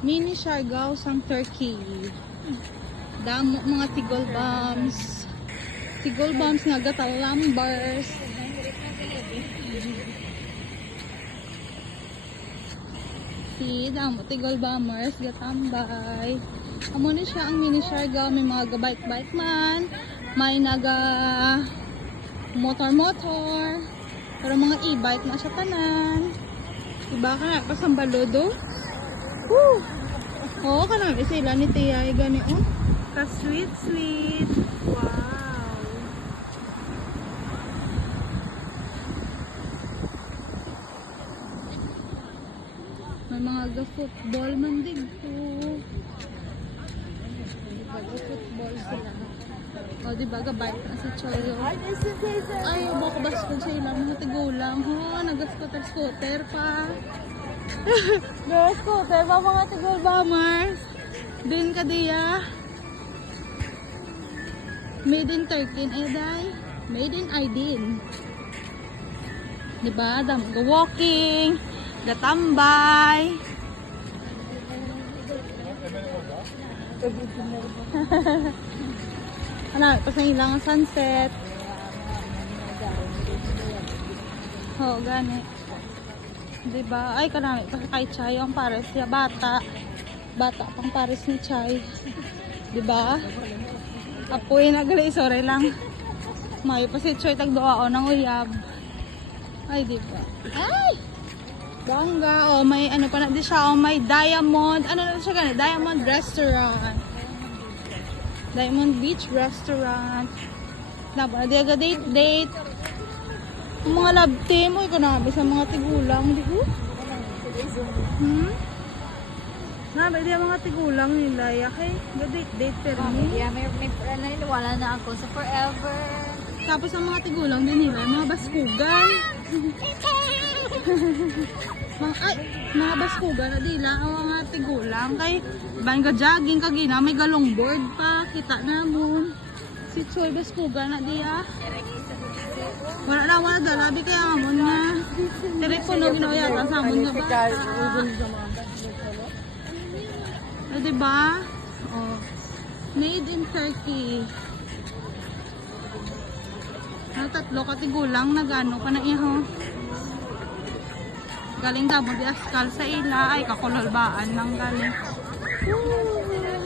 Mini Siargao sang Turkey. Damo mga tigol bombs. Tigol bombs nga gatalambars. Si damo tigol bombers gatambay. Amo ni siya ang Mini Siargao, may mga gabike-bike man, may naga motor-motor, pero mga e-bike na siya tanan. Diba ka na pasambaludo? Woo! Oo, kanami sila ni Tia ay gani oh. Ka-sweet-sweet. Wow! May mga ga-football man dito. Diba ga-football sila? O diba ga-bike na si Choyo? Ay, baka baskol sa ilang mga tigulang. Ho, nag-scooter-scooter pa. Scooter pa mga tigol bombers. Din ka diya. Made in Turkey, eday. Made in Aydin. Diba? Dami ga-walking, gatambay. Ano, pasang ilang sunset. Oo, gani. Diba? Ay, kanami pa kay Chay ang pares niya. Bata. Bata pang pares ni Chay. Diba? Apoy na gali. Sorry lang. May pa si Choy tagdoa o ng uyab. Ay, diba? Ay! Bangga. O, may ano pa na di siya. O, may Diamond. Ano na siya gani? Diamond Restaurant. Diamond Beach Restaurant. Naba na di aga date. Ang mga love team, oy kanabi sa mga tigulang, di ko? Nabi di mga tigulang nila, yakay, date pero ni. Yeah, may naniniwala na ako sa forever. Tapos ang mga tigulang din nila, mga baskugan. Mga baskugan na dila, ang mga tigulang. Kay, bahan ka jogging, kagina, may galong board pa, kita na mo. Si Choy baskugan na diya. Wala labi kaya amon nga. Telepono ginawa sa amon nga bata. O diba? Oh. Made in Turkey. Tatlo katigulang na gano pa na iho. Galing damo di askal sa ila. Ay kakulolbaan lang galing. Woo!